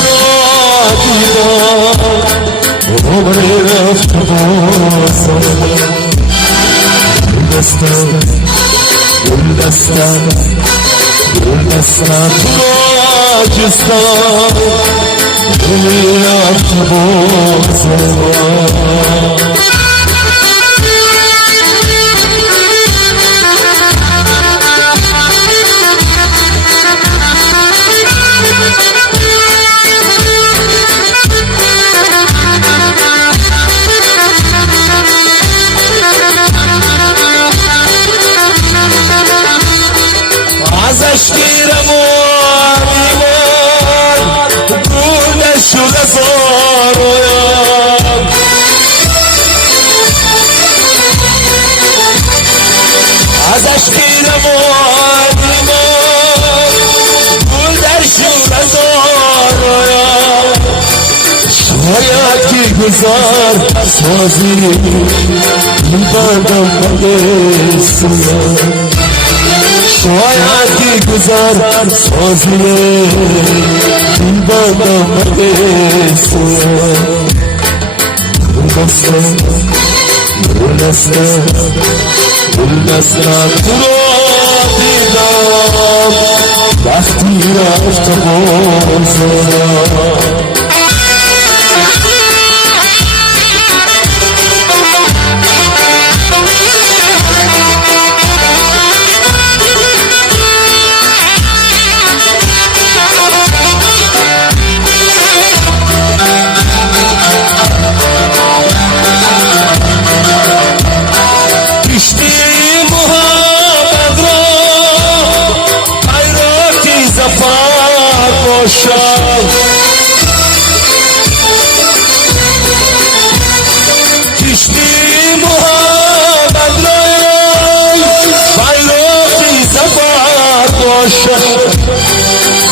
را دیدم عمری رفت بازم گل دستم تو را جستم عمری رفت بازم ازش گیرم و میمان دور نشده زارویم ازش گیرم و میمان دور نشده زارویم شاید که گذار سازی میبندم بگستیم شاید که گذار سازیه این بادم بگستیم گل دستم تو را دیدم وقتی رفت بازم کشتی محمد رای بیراقی زفر باشد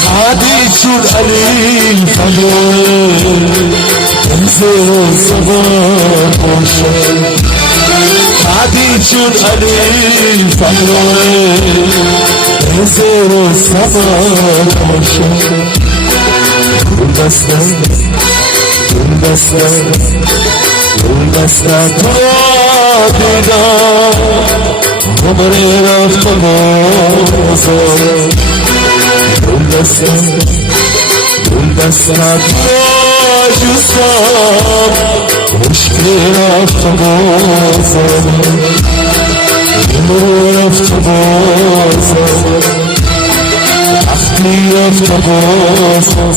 خادی چون علی فلوه انزل زبان باشد خادی چون علی فلوه انزل زبان باشد گل دستم تو را دیدم عمری رفت بازم گل دستم تو را جستم عشقی رفت بازم عمری رفت بازم وقتی رفت بازم